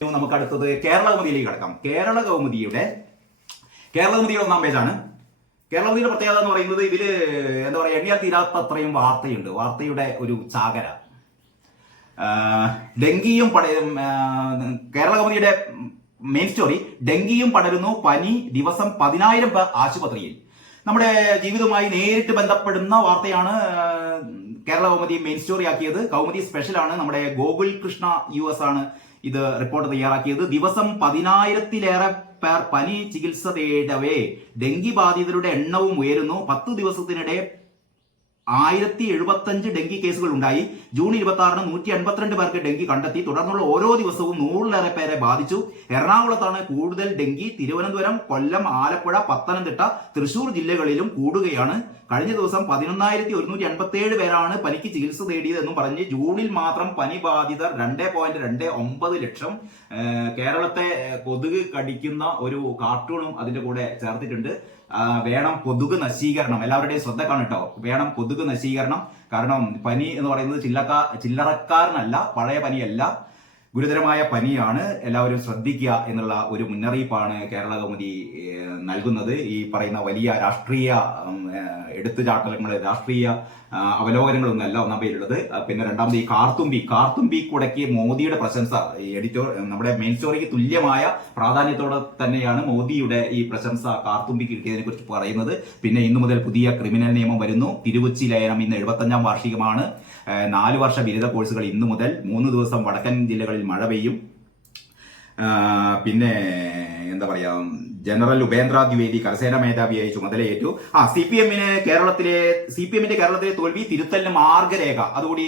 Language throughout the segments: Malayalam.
നമുക്ക് അടുത്തത് കേരള കൗമുദിയിലേക്ക് കടക്കാം. കേരള കൗമുദിയുടെ ഒന്നാം പേജാണ്. കേരള കൗമുദിയുടെ പ്രത്യേകത എന്ന് പറയുന്നത് ഇതിൽ എന്താ പറയുക, എണ്ണിയാൽ തീരാത്ത അത്രയും വാർത്തയുണ്ട്. വാർത്തയുടെ ഒരു ചാകര. ഡെങ്കിയും കേരള കൗമുദിയുടെ മെയിൻ സ്റ്റോറി, ഡെങ്കിയും പടരുന്നു, പനി, ദിവസം 10,000 പേർ ആശുപത്രിയിൽ. നമ്മുടെ ജീവിതവുമായി നേരിട്ട് ബന്ധപ്പെടുന്ന വാർത്തയാണ് കേരള കൗമുദി മെയിൻ സ്റ്റോറി ആക്കിയത്. കൗമുദി സ്പെഷ്യലാണ്. നമ്മുടെ ഗോകുൽ കൃഷ്ണ US ആണ് ഇത് റിപ്പോർട്ട് തയ്യാറാക്കിയത്. ദിവസം 10,000-ലേറെ പേർ പനി ചികിത്സ തേടവേ ഡെങ്കി ബാധിതരുടെ എണ്ണവും ഉയരുന്നു. 10 ദിവസത്തിനിടെ 1075 ഡെങ്കി കേസുകൾ ഉണ്ടായി. ജൂൺ 26-ന് 182 പേർക്ക് ഡെങ്കി കണ്ടെത്തി. തുടർന്നുള്ള ഓരോ ദിവസവും 100-ലേറെ പേരെ ബാധിച്ചു. എറണാകുളത്താണ് കൂടുതൽ ഡെങ്കി. തിരുവനന്തപുരം, കൊല്ലം, ആലപ്പുഴ, പത്തനംതിട്ട, തൃശൂർ ജില്ലകളിലും കൂടുകയാണ്. കഴിഞ്ഞ ദിവസം 11,187 പേരാണ് പനിക്ക് ചികിത്സ തേടിയതെന്നും പറഞ്ഞ് ജൂണിൽ മാത്രം പനി ബാധിതർ 2.29 ലക്ഷം. കേരളത്തെ കൊതുക് കടിക്കുന്ന ഒരു കാർട്ടൂണും അതിന്റെ കൂടെ ചേർത്തിട്ടുണ്ട്. വേണം കൊതുക് നശീകരണം. എല്ലാവരുടെയും ശ്രദ്ധ കാണട്ടോ. വേണം കൊതുക് നശീകരണം. കാരണം പനി എന്ന് പറയുന്നത് ചില്ലറക്കാരനല്ല, പഴയ പനിയല്ല, ഗുരുതരമായ പനിയാണ്. എല്ലാവരും ശ്രദ്ധിക്കുക എന്നുള്ള ഒരു മുന്നറിയിപ്പാണ് കേരള കൗമുദി നൽകുന്നത്. ഈ പറയുന്ന വലിയ രാഷ്ട്രീയ എടുത്തുചാട്ടങ്ങൾ, രാഷ്ട്രീയ അവലോകനങ്ങളൊന്നുമല്ല ഒന്നാം പേരുള്ളത്. പിന്നെ രണ്ടാമത് ഈ കാർത്തുമ്പി കുടയ്ക്ക് മോദിയുടെ പ്രശംസ. ഈ നമ്മുടെ മെയിൻ സ്റ്റോറിക്ക് തുല്യമായ പ്രാധാന്യത്തോടെ തന്നെയാണ് മോദിയുടെ ഈ പ്രശംസ കാർത്തുമ്പിക്ക് കിട്ടിയതിനെ കുറിച്ച് പറയുന്നത്. പിന്നെ ഇന്നു മുതൽ പുതിയ ക്രിമിനൽ നിയമം വരുന്നു. തിരുവച്ചി ലയനം ഇന്ന് 75-ാം വാർഷികമാണ്. 4 വർഷ ബിരുദ കോഴ്സുകൾ ഇന്നു മുതൽ. 3 ദിവസം വടക്കൻ ജില്ലകളിൽ മഴ പെയ്യും. പിന്നെ എന്താ പറയാ, ജനറൽ ഉപേന്ദ്ര ദ്വിവേദി കരസേനാ മേധാവിയായി ചുമതലയേറ്റു. സിപിഎമ്മിന്റെ കേരളത്തിലെ തോൽവി, തിരുത്തലിന് മാർഗരേഖ. അതുകൂടി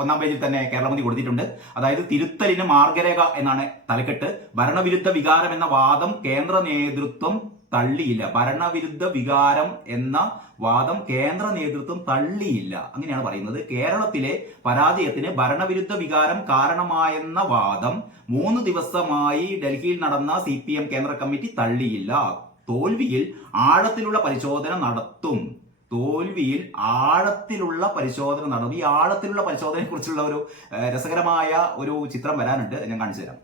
ഒന്നാം പേജിൽ തന്നെ കേരളമതി കൊടുത്തിട്ടുണ്ട്. അതായത് തിരുത്തലിന് മാർഗരേഖ എന്നാണ് തലക്കെട്ട്. ഭരണവിരുദ്ധ വികാരം എന്ന വാദം കേന്ദ്ര നേതൃത്വം തള്ളിയില്ല. ഭരണവിരുദ്ധ വികാരം എന്ന വാദം കേന്ദ്ര നേതൃത്വം തള്ളിയില്ല, അങ്ങനെയാണ് പറയുന്നത്. കേരളത്തിലെ പരാജയത്തിന് ഭരണവിരുദ്ധ വികാരം കാരണമായെന്ന വാദം 3 ദിവസമായി ഡൽഹിയിൽ നടന്ന CPM കേന്ദ്ര കമ്മിറ്റി തള്ളിയില്ല. തോൽവിയിൽ ആഴത്തിലുള്ള പരിശോധന നടത്തും. ഈ ആഴത്തിലുള്ള പരിശോധനയെ കുറിച്ചുള്ള ഒരു രസകരമായ ഒരു ചിത്രം വരാനുണ്ട്, ഞാൻ കാണിച്ചു തരാം.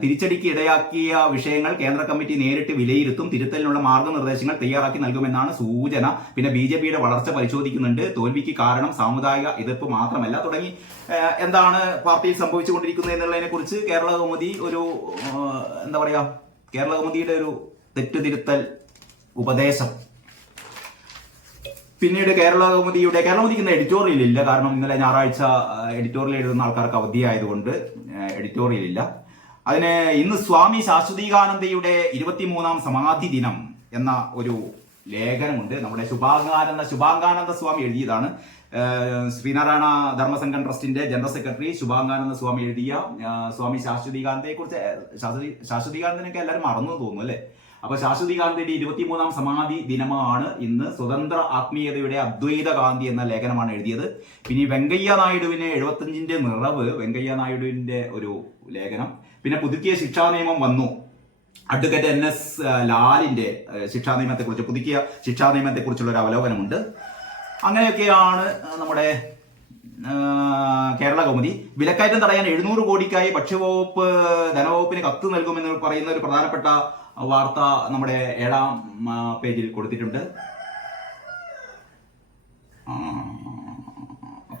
തിരിച്ചടിക്ക് ഇടയാക്കിയ വിഷയങ്ങൾ കേന്ദ്ര കമ്മിറ്റി നേരിട്ട് വിലയിരുത്തും. തിരുത്തലിനുള്ള മാർഗനിർദ്ദേശങ്ങൾ തയ്യാറാക്കി നൽകുമെന്നാണ് സൂചന. പിന്നെ BJPയുടെ വളർച്ച പരിശോധിക്കുന്നുണ്ട്. തോൽവിക്ക് കാരണം സാമുദായിക എതിർപ്പ് മാത്രമല്ല, തുടങ്ങി എന്താണ് പാർട്ടിയിൽ സംഭവിച്ചുകൊണ്ടിരിക്കുന്നത് എന്നുള്ളതിനെ കുറിച്ച് കേരള കൗമുദി ഒരു എന്താ പറയാ, കേരള കൗമുദിയുടെ ഒരു തെറ്റുതിരുത്തൽ ഉപദേശം. പിന്നീട് കേരള കൗമുദിക്ക് ഇന്ന് എഡിറ്റോറിയൽ ഇല്ല. കാരണം ഇന്നലെ ഞായറാഴ്ച എഡിറ്റോറിയൽ എഴുതുന്ന ആൾക്കാർക്ക് അവധിയായതുകൊണ്ട് എഡിറ്റോറിയൽ ഇല്ല. അതിന് ഇന്ന് സ്വാമി ശാശ്വതീകാനന്ദയുടെ 23-ാം സമാധി ദിനം എന്ന ഒരു ലേഖനമുണ്ട്. നമ്മുടെ ശുഭാംഗാനന്ദ സ്വാമി എഴുതിയതാണ്. ശ്രീനാരായണ ധർമ്മസംഘം ട്രസ്റ്റിന്റെ ജനറൽ സെക്രട്ടറി ശുഭാംഗാനന്ദ സ്വാമി എഴുതിയ സ്വാമി ശാശ്വതീകാനന്ദയെ കുറിച്ച്. ശാശ്വതീകാനന്ദനൊക്കെ എല്ലാവരും മറന്നു തോന്നുന്നു അല്ലെ? അപ്പൊ ശാശ്വതീകാന്തിയുടെ 23-ാം സമാധി ദിനമാണ് ഇന്ന്. സ്വതന്ത്ര ആത്മീയതയുടെ അദ്വൈത കാന്തി എന്ന ലേഖനമാണ് എഴുതിയത്. പിന്നെ വെങ്കയ്യ നായിഡുവിന് 75-ന്റെ നിറവ്, വെങ്കയ്യ നായിഡുവിന്റെ ഒരു ലേഖനം. പിന്നെ പുതുക്കിയ ശിക്ഷാ നിയമം വന്നു. അഡ്വക്കേറ്റ് NS ലാലിന്റെ പുതുക്കിയ ശിക്ഷാ നിയമത്തെക്കുറിച്ചുള്ള ഒരു അവലോകനമുണ്ട്. അങ്ങനെയൊക്കെയാണ് നമ്മുടെ കേരള കൗമുദി. വിലക്കയറ്റം തടയാൻ 700 കോടിക്കായി ഭക്ഷ്യവകുപ്പ് ധനവകുപ്പിന് കത്ത് നൽകുമെന്ന് പറയുന്ന ഒരു പ്രധാനപ്പെട്ട വാർത്ത നമ്മുടെ 7-ാം പേജിൽ കൊടുത്തിട്ടുണ്ട്.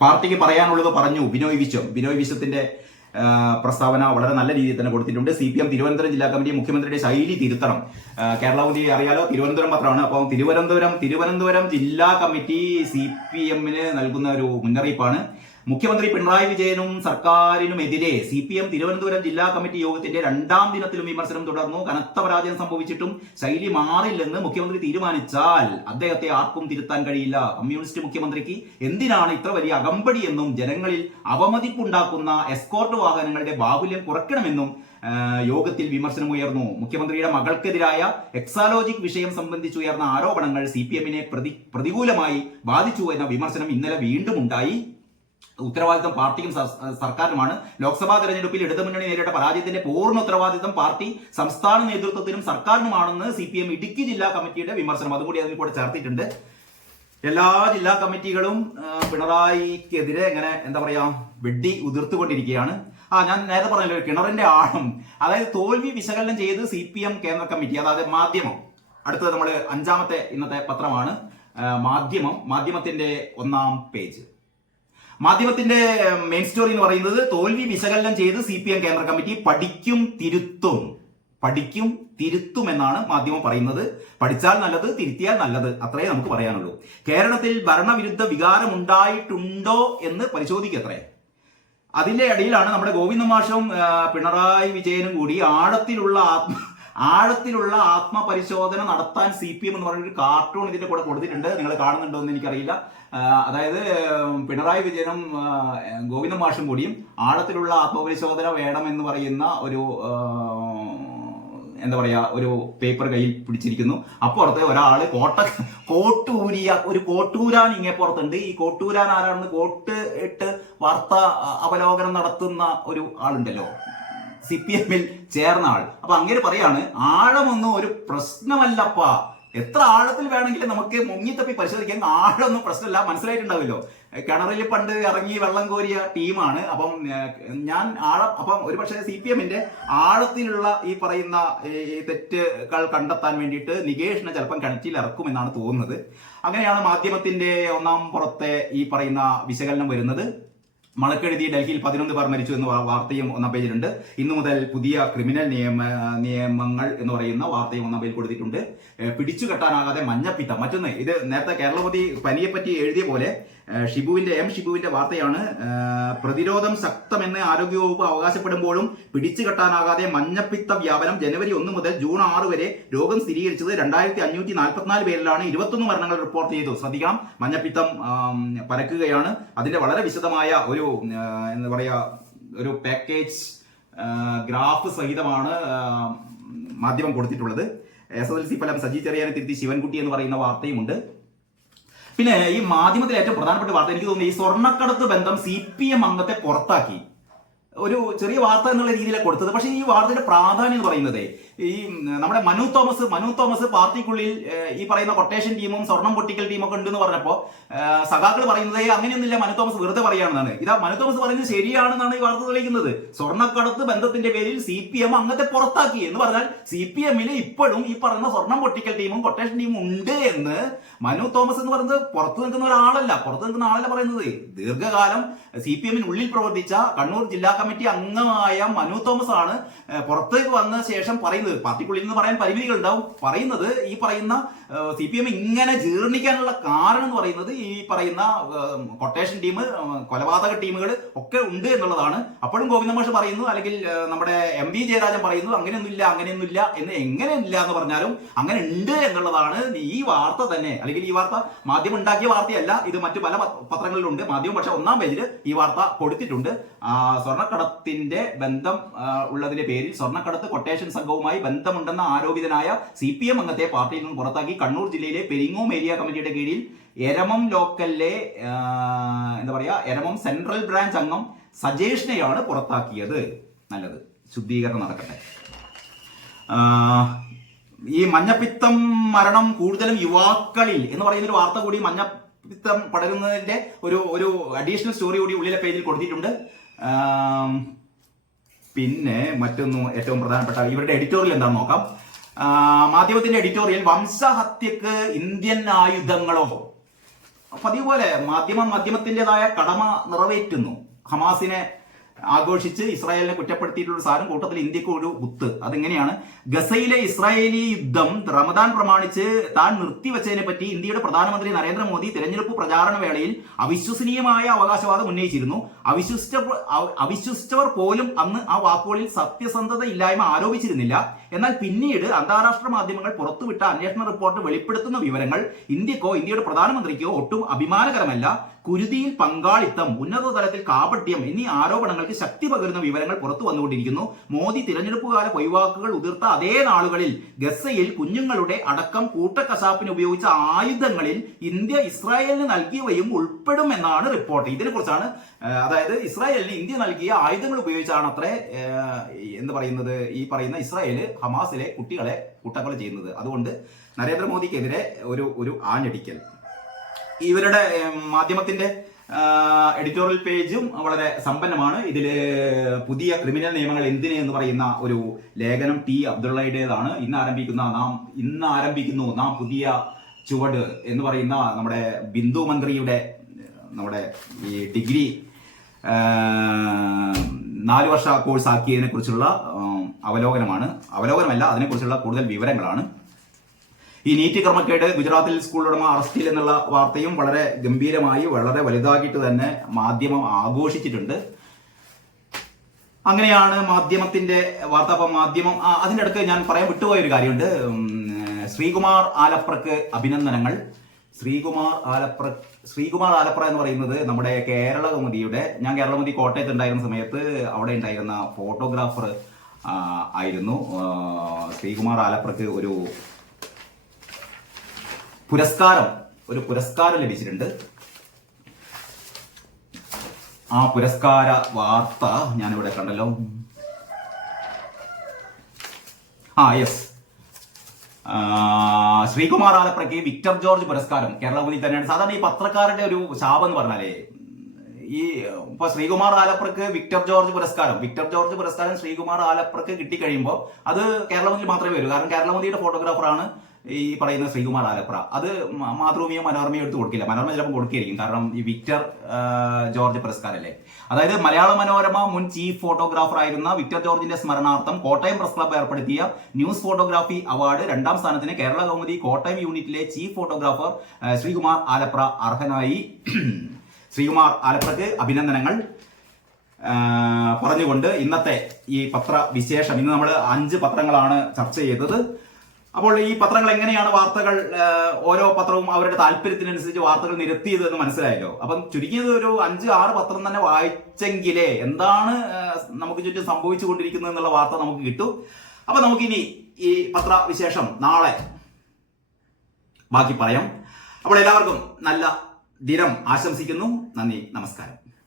പാർട്ടിക്ക് പറയാനുള്ളത് പറഞ്ഞു ബിനോയ് വിശ്വത്തിന്റെ പ്രസ്താവന വളരെ നല്ല രീതിയിൽ തന്നെ കൊടുത്തിട്ടുണ്ട്. CPM തിരുവനന്തപുരം ജില്ലാ കമ്മിറ്റി മുഖ്യമന്ത്രിയുടെ ശൈലി തിരുത്തണം. കേരള കൗമുദി അറിയാലോ, തിരുവനന്തപുരം പത്രമാണ്. അപ്പം തിരുവനന്തപുരം ജില്ലാ കമ്മിറ്റി CPM-ന് നൽകുന്ന ഒരു മുന്നറിയിപ്പാണ്. മുഖ്യമന്ത്രി പിണറായി വിജയനും സർക്കാരിനുമെതിരെ CPM തിരുവനന്തപുരം ജില്ലാ കമ്മിറ്റി യോഗത്തിന്റെ 2-ാം ദിനത്തിലും വിമർശനം തുടർന്നു. കനത്ത പരാജയം സംഭവിച്ചിട്ടും ശൈലി മാറില്ലെന്ന് മുഖ്യമന്ത്രി തീരുമാനിച്ചാൽ അദ്ദേഹത്തെ ആർക്കും തിരുത്താൻ കഴിയില്ല. കമ്മ്യൂണിസ്റ്റ് മുഖ്യമന്ത്രിക്ക് എന്തിനാണ് ഇത്ര വലിയ അകമ്പടി എന്നും ജനങ്ങളിൽ അവമതിപ്പുണ്ടാക്കുന്ന എസ്കോർട്ട് വാഹനങ്ങളുടെ ബാഹുല്യം കുറയ്ക്കണമെന്നും യോഗത്തിൽ വിമർശനമുയർന്നു. മുഖ്യമന്ത്രിയുടെ മകൾക്കെതിരായ എക്സാലോജിക് വിഷയം സംബന്ധിച്ചുയർന്ന ആരോപണങ്ങൾ CPM-നെ പ്രതികൂലമായി ബാധിച്ചു എന്ന വിമർശനം ഇന്നലെ വീണ്ടും ഉണ്ടായി. ഉത്തരവാദിത്തം പാർട്ടിക്കും സർക്കാരിനുമാണ്. ലോക്സഭാ തെരഞ്ഞെടുപ്പിൽ ഇടതുമുന്നണി നേരിട്ട പരാജയത്തിന്റെ പൂർണ്ണ ഉത്തരവാദിത്തം പാർട്ടി, സംസ്ഥാന നേതൃത്വത്തിനും സർക്കാരിനുമാണെന്ന് CPM ഇടുക്കി ജില്ലാ കമ്മിറ്റിയുടെ വിമർശനം. അതുകൂടി അതിൽ കൂടെ ചേർത്തിട്ടുണ്ട്. എല്ലാ ജില്ലാ കമ്മിറ്റികളും പിണറായിക്കെതിരെ ഇങ്ങനെ എന്താ പറയാ വെടി ഉതിർത്തുകൊണ്ടിരിക്കുകയാണ്. ഞാൻ നേരത്തെ പറഞ്ഞല്ലോ കിണറിന്റെ ആഴം, അതായത് തോൽവി വിശകലനം ചെയ്ത് CPM കേന്ദ്ര കമ്മിറ്റി, അതായത് മാധ്യമം. അടുത്തത് നമ്മൾ അഞ്ചാമത്തെ ഇന്നത്തെ പത്രമാണ് മാധ്യമം. മാധ്യമത്തിന്റെ 1-ാം പേജ്. മാധ്യമത്തിന്റെ മെയിൻ സ്റ്റോറി എന്ന് പറയുന്നത് തോൽവി വിശകലനം ചെയ്ത് CPM കേന്ദ്ര കമ്മിറ്റി പഠിക്കും തിരുത്തും എന്നാണ് മാധ്യമം പറയുന്നത്. പഠിച്ചാൽ നല്ലത്, തിരുത്തിയാൽ നല്ലത്, അത്രേ നമുക്ക് പറയാനുള്ളൂ. കേരളത്തിൽ ഭരണവിരുദ്ധ വികാരം ഉണ്ടായിട്ടുണ്ടോ എന്ന് പരിശോധിക്കത്രേ. അതിന്റെ ഇടയിലാണ് നമ്മുടെ ഗോവിന്ദ മാഷും പിണറായി വിജയനും കൂടി ആഴത്തിലുള്ള ആത്മപരിശോധന നടത്താൻ CPM എന്ന് പറഞ്ഞൊരു കാർട്ടൂൺ ഇതിന്റെ കൂടെ കൊടുത്തിട്ടുണ്ട്. നിങ്ങൾ കാണുന്നുണ്ടോ എന്ന് എനിക്കറിയില്ല. അതായത് പിണറായി വിജയനും ഗോവിന്ദ മാഷും കൂടിയും ആഴത്തിലുള്ള ആത്മപരിശോധന വേണമെന്ന് പറയുന്ന ഒരു എന്താ പറയാ ഒരു പേപ്പർ കയ്യിൽ പിടിച്ചിരിക്കുന്നു. അപ്പുറത്തെ ഒരാള് കോട്ടൂരാൻ ഇങ്ങേപ്പുറത്തുണ്ട്. ഈ കോട്ടൂരാൻ ആരാണെന്ന്, കോട്ട് ഇട്ട് വാർത്താ അവലോകനം നടത്തുന്ന ഒരു ആളുണ്ടല്ലോ, CPM-ൽ ചേർന്ന ആൾ. അപ്പൊ അങ്ങനെ പറയാണ്, ആഴമൊന്നും ഒരു പ്രശ്നമല്ലപ്പാ, എത്ര ആഴത്തിൽ വേണമെങ്കിലും നമുക്ക് മുങ്ങിത്തപ്പി പരിശോധിക്കാൻ, ആഴമൊന്നും പ്രശ്നമല്ല. മനസ്സിലായിട്ടുണ്ടാവില്ലോ, കിണറിൽ പണ്ട് ഇറങ്ങി വെള്ളം കോരിയ ടീമാണ്. അപ്പം അപ്പം ഒരുപക്ഷെ CPM-ന്റെ ആഴത്തിലുള്ള ഈ പറയുന്ന തെറ്റുകൾ കണ്ടെത്താൻ വേണ്ടിയിട്ട് നികേഷിനെ ചിലപ്പം കിണറ്റിൽ ഇറക്കുമെന്നാണ് തോന്നുന്നത്. അങ്ങനെയാണ് മാധ്യമത്തിന്റെ 1-ാം പുറത്തെ ഈ പറയുന്ന വിശകലനം വരുന്നത്. മഴക്കെഴുതി ഡൽഹിയിൽ 11 പേർ മരിച്ചു എന്ന വാർത്തയും 1-ാം പേജിലുണ്ട്. ഇന്നു മുതൽ പുതിയ ക്രിമിനൽ നിയമങ്ങൾ എന്ന് പറയുന്ന വാർത്തയും 1-ാം പേജിൽ കൊടുത്തിട്ടുണ്ട്. പിടിച്ചു കെട്ടാനാകാതെ മഞ്ഞപ്പിത്തം. മറ്റൊന്ന്, ഇത് നേരത്തെ കേരളപതി പനിയെപ്പറ്റി എഴുതിയ പോലെ ഷിബുവിന്റെ വാർത്തയാണ്. പ്രതിരോധം ശക്തമെന്ന് ആരോഗ്യവകുപ്പ് അവകാശപ്പെടുമ്പോഴും പിടിച്ചു കെട്ടാനാകാതെ മഞ്ഞപ്പിത്ത വ്യാപനം. ജനുവരി 1 മുതൽ ജൂൺ 6 വരെ രോഗം സ്ഥിരീകരിച്ചത് 2544 പേരിലാണ്. 21 മരണങ്ങൾ റിപ്പോർട്ട് ചെയ്തു. ശ്രദ്ധിക്കണം, മഞ്ഞപ്പിത്തം പരക്കുകയാണ്. അതിന്റെ വളരെ വിശദമായ ഒരു എന്താ പറയാ ഒരു പാക്കേജ് ഗ്രാഫ് സഹിതമാണ് മാധ്യമം കൊടുത്തിട്ടുള്ളത്. SSLC ഫലം സജി ചെറിയാനെ തിരുത്തി ശിവൻകുട്ടി എന്ന് പറയുന്ന വാർത്തയുമുണ്ട്. പിന്നെ ഈ മാധ്യമത്തിലെ ഏറ്റവും പ്രധാനപ്പെട്ട വാർത്ത എനിക്ക് തോന്നുന്നു, ഈ സ്വർണ്ണക്കടത്ത് ബന്ധം CPM അംഗത്തെ പുറത്താക്കി. ഒരു ചെറിയ വാർത്ത എന്നുള്ള രീതിയിലാണ് കൊടുത്തത്. പക്ഷേ ഈ വാർത്തയുടെ പ്രാധാന്യം എന്ന് പറയുന്നത്, ഈ നമ്മുടെ മനു തോമസ് പാർട്ടിക്കുള്ളിൽ ഈ പറയുന്ന കൊട്ടേഷൻ ടീമും സ്വർണം പൊട്ടിക്കൽ ടീമും ഒക്കെ ഉണ്ടെന്ന് പറഞ്ഞപ്പോൾ സഖാക്കൾ പറയുന്നത് അങ്ങനെയൊന്നുമില്ല, മനു തോമസ് വെറുതെ പറയുകയാണെന്നാണ്. ഇതാ മനു തോമസ് പറയുന്നത് ശരിയാണെന്നാണ് ഈ വാർത്ത തെളിയിക്കുന്നത്. സ്വർണ്ണക്കടത്ത് ബന്ധത്തിന്റെ പേരിൽ CPM അംഗത്തെ പുറത്താക്കി എന്ന് പറഞ്ഞാൽ CPM-ൽ ഇപ്പോഴും ഈ പറയുന്ന സ്വർണം പൊട്ടിക്കൽ ടീമും കൊട്ടേഷൻ ടീമും ഉണ്ട് എന്ന് മനു തോമസ് എന്ന് പറയുന്നത് പുറത്തു നിൽക്കുന്ന ആളല്ല പറയുന്നത്. ദീർഘകാലം CPM-നുള്ളിൽ പ്രവർത്തിച്ച കണ്ണൂർ ജില്ലാ കമ്മിറ്റി അംഗമായ മനു തോമസ് ആണ് പുറത്തേക്ക് വന്ന ശേഷം പറയുന്നത്. പാർട്ടിക്കുള്ളിൽ നിന്ന് പറയാൻ പരിമിതികൾ ഉണ്ടാവും. പറയുന്നത് ഈ പറയുന്ന CPM ഇങ്ങനെ ജീർണിക്കാനുള്ള കാരണം എന്ന് പറയുന്നത് ഈ പറയുന്ന കൊട്ടേഷൻ ടീം, കൊലപാതക ടീമുകൾ ഒക്കെ ഉണ്ട് എന്നുള്ളതാണ്. അപ്പോഴും ഗോവിന്ദ മാഷ് പറയുന്നു, അല്ലെങ്കിൽ നമ്മുടെ MV ജയരാജൻ പറയുന്നു അങ്ങനെയൊന്നുമില്ല എന്ന്. എങ്ങനെയില്ല എന്ന് പറഞ്ഞാലും അങ്ങനെ ഉണ്ട് എന്നുള്ളതാണ് ഈ വാർത്ത തന്നെ. അല്ലെങ്കിൽ ഈ വാർത്ത മാധ്യമം ഉണ്ടാക്കിയ വാർത്തയല്ല, ഇത് മറ്റു പല പത്രങ്ങളിലുണ്ട്. മാധ്യമം പക്ഷെ 1-ാം പേജിൽ ഈ വാർത്ത കൊടുത്തിട്ടുണ്ട്. സ്വർണ്ണക്കടത്തിന്റെ ബന്ധം ഉള്ളതിന്റെ പേരിൽ സ്വർണ്ണക്കടത്ത് കൊട്ടേഷൻ സംഘവുമായി ബന്ധമുണ്ടെന്ന ആരോപിതനായ CPM അംഗത്തെ പാർട്ടിയിൽ നിന്ന് പുറത്താക്കി. കണ്ണൂർ ജില്ലയിലെ പെരിങ്ങോം ഏരിയ കമ്മിറ്റിയുടെ കീഴിൽ എരമം ലോക്കലിലെ എരമം സെൻട്രൽ ബ്രാഞ്ച് അംഗം സജേഷിനെയാണ് പുറത്താക്കിയത്. നല്ലത്, ശുദ്ധീകരണം നടക്കട്ടെ. ഈ മഞ്ഞപ്പിത്തം മരണം കൂടുതലും യുവാക്കളിൽ എന്ന് പറയുന്ന ഒരു വാർത്ത കൂടി മഞ്ഞപ്പിത്തം പടരുന്നതിന്റെ ഒരു അഡീഷണൽ സ്റ്റോറി കൂടി ഉള്ളിലെ പേജിൽ കൊടുത്തിട്ടുണ്ട്. പിന്നെ മറ്റൊന്ന് ഏറ്റവും പ്രധാനപ്പെട്ട ഇവരുടെ എഡിറ്റോറിയൽ എന്താണെന്ന് നോക്കാം. മാധ്യമത്തിന്റെ എഡിറ്റോറിയൽ, വംശഹത്യക്ക് ഇന്ത്യൻ ആയുധങ്ങളോ. പതിവ് പോലെ മാധ്യമത്തിൻ്റെതായ കടമ നിറവേറ്റുന്നു. ഹമാസിനെ ആഘോഷിച്ച് ഇസ്രായേലിനെ കുറ്റപ്പെടുത്തിയിട്ടുള്ള സാധനം കൂട്ടത്തിൽ ഇന്ത്യക്ക് ഒരു കുത്ത്. അതെങ്ങനെയാണ്? ഗസയിലെ ഇസ്രായേലി യുദ്ധം റമദാൻ പ്രമാണിച്ച് താൻ നിർത്തിവെച്ചതിനെ പറ്റി ഇന്ത്യയുടെ പ്രധാനമന്ത്രി നരേന്ദ്രമോദി തെരഞ്ഞെടുപ്പ് പ്രചാരണ വേളയിൽ അവിശ്വസനീയമായ അവകാശവാദം ഉന്നയിച്ചിരുന്നു. അവിശ്വസിച്ചവർ പോലും അന്ന് ആ വാക്കുകളിൽ സത്യസന്ധത ഇല്ലായ്മ ആരോപിച്ചിരുന്നില്ല. എന്നാൽ പിന്നീട് അന്താരാഷ്ട്ര മാധ്യമങ്ങൾ പുറത്തുവിട്ട അന്വേഷണ റിപ്പോർട്ട് വെളിപ്പെടുത്തുന്ന വിവരങ്ങൾ ഇന്ത്യക്കോ ഇന്ത്യയുടെ പ്രധാനമന്ത്രിക്കോ ഒട്ടും അഭിമാനകരമല്ല. കുരുതിയിൽ പങ്കാളിത്തം, ഉന്നത തലത്തിൽ കാപട്യം എന്നീ ആരോപണങ്ങൾക്ക് ശക്തി പകരുന്ന വിവരങ്ങൾ പുറത്തു വന്നുകൊണ്ടിരിക്കുന്നു. മോദി തിരഞ്ഞെടുപ്പുകാല പൊയ്വാക്കുകൾ ഉതിർത്ത അതേ നാളുകളിൽ ഗസയിൽ കുഞ്ഞുങ്ങളുടെ അടക്കം കൂട്ടക്കശാപ്പിന് ഉപയോഗിച്ച ആയുധങ്ങളിൽ ഇന്ത്യ ഇസ്രായേലിന് നൽകിയവയും ഉൾപ്പെടുമെന്നാണ് റിപ്പോർട്ട്. ഇതിനെക്കുറിച്ചാണ്, അതായത് ഇസ്രായേലിന് ഇന്ത്യ നൽകിയ ആയുധങ്ങൾ ഉപയോഗിച്ചാണ് അത്രേ ഈ പറയുന്ന ഇസ്രായേല് ഹമാസിലെ കുട്ടികളെ കൂട്ടക്കൊല ചെയ്യുന്നത്. അതുകൊണ്ട് നരേന്ദ്രമോദിക്കെതിരെ ഒരു ആഞ്ഞടിക്കൽ. ഇവരുടെ മാധ്യമത്തിന്റെ എഡിറ്റോറിയൽ പേജും വളരെ സമ്പന്നമാണ്. ഇതിൽ പുതിയ ക്രിമിനൽ നിയമങ്ങൾ എന്തിന് എന്ന് പറയുന്ന ഒരു ലേഖനം ടി അബ്ദുള്ളയുടേതാണ്. ഇന്ന് ആരംഭിക്കുന്നു നാം പുതിയ ചുവട് എന്ന് പറയുന്ന നമ്മുടെ ബിന്ദു മന്ത്രിയുടെ നമ്മുടെ ഈ ഡിഗ്രി 4 വർഷ കോഴ്സ് ആക്കിയതിനെ കുറിച്ചുള്ള അവലോകനമല്ല, അതിനെക്കുറിച്ചുള്ള കൂടുതൽ വിവരങ്ങളാണ്. ഈ നീറ്റ് ക്രമക്കേട് ഗുജറാത്തിൽ സ്കൂൾ ഉടമ അറസ്റ്റിൽ എന്നുള്ള വാർത്തയും വളരെ ഗംഭീരമായി വളരെ വലുതാക്കിയിട്ട് തന്നെ മാധ്യമം ആഘോഷിച്ചിട്ടുണ്ട്. അങ്ങനെയാണ് മാധ്യമത്തിന്റെ വാർത്ത. അപ്പം മാധ്യമം അതിൻ്റെ അടുത്ത് ഞാൻ പറയാൻ വിട്ടുപോയ ഒരു കാര്യമുണ്ട്. ശ്രീകുമാർ ആലപ്രക്ക് അഭിനന്ദനങ്ങൾ. ശ്രീകുമാർ ആലപ്ര എന്ന് പറയുന്നത് നമ്മുടെ ഞാൻ കേരളകൗമുദി കോട്ടയത്ത് ഉണ്ടായിരുന്ന സമയത്ത് അവിടെ ഉണ്ടായിരുന്ന ഫോട്ടോഗ്രാഫർ ആയിരുന്നു. ശ്രീകുമാർ ആലപ്രക്ക് ഒരു പുരസ്കാരം ലഭിച്ചിട്ടുണ്ട്. ആ പുരസ്കാര വാർത്ത ഞാനിവിടെ കണ്ടല്ലോ. യെസ്, ശ്രീകുമാർ ആലപ്രയ്ക്ക് വിക്ടർ ജോർജ് പുരസ്കാരം കേരളകൗമുദി തന്നെയാണ്. സാധാരണ ഈ പത്രക്കാരുടെ ഒരു ശാപം എന്ന് പറഞ്ഞാലേ, ഇപ്പൊ ശ്രീകുമാർ ആലപ്രക്ക് വിക്ടർ ജോർജ് പുരസ്കാരം ശ്രീകുമാർ ആലപ്രക്ക് കിട്ടിക്കഴിയുമ്പോൾ അത് കേരളകൗമുദിയിൽ മാത്രമേ വരൂ. കാരണം കേരളകൗമുദിയുടെ ഫോട്ടോഗ്രാഫറാണ് ഈ പറയുന്ന ശ്രീകുമാർ ആലപ്ര. അത് മാതൃഭൂമിയോ മനോരമയോ എടുത്ത് കൊടുക്കില്ല. മനോരമ ചിലപ്പോൾ കൊടുക്കുകയായിരിക്കും, കാരണം ഈ വിക്ടർ ജോർജ് പുരസ്കാരല്ലേ. അതായത് മലയാള മനോരമ മുൻ ചീഫ് ഫോട്ടോഗ്രാഫർ ആയിരുന്ന വിക്ടർ ജോർജിന്റെ സ്മരണാർത്ഥം കോട്ടയം പ്രസ് ക്ലബ്ബ് ഏർപ്പെടുത്തിയ ന്യൂസ് ഫോട്ടോഗ്രാഫി അവാർഡ് 2ാം സ്ഥാനത്തിന് കേരളകൗമുദി കോട്ടയം യൂണിറ്റിലെ ചീഫ് ഫോട്ടോഗ്രാഫർ ശ്രീകുമാർ ആലപ്ര അർഹനായി. ശ്രീകുമാർ ആലപ്രക്ക് അഭിനന്ദനങ്ങൾ പറഞ്ഞുകൊണ്ട് ഇന്നത്തെ ഈ പത്രവിശേഷം, ഇന്ന് നമ്മൾ 5 പത്രങ്ങളാണ് ചർച്ച ചെയ്തത്. അപ്പോൾ ഈ പത്രങ്ങൾ എങ്ങനെയാണ് വാർത്തകൾ, ഓരോ പത്രവും അവരുടെ താല്പര്യത്തിനനുസരിച്ച് വാർത്തകൾ നിരത്തിയത് എന്ന് മനസ്സിലായല്ലോ. അപ്പം ചുരുങ്ങിയത് ഒരു 5-6 പത്രം തന്നെ വായിച്ചെങ്കിലേ എന്താണ് നമുക്ക് ചുറ്റും സംഭവിച്ചു കൊണ്ടിരിക്കുന്നത് എന്നുള്ള വാർത്ത നമുക്ക് കിട്ടും. അപ്പൊ നമുക്കിനി ഈ പത്രവിശേഷം നാളെ ബാക്കി പറയാം. അപ്പോൾ എല്ലാവർക്കും നല്ല ദിനം ആശംസിക്കുന്നു. നന്ദി, നമസ്കാരം.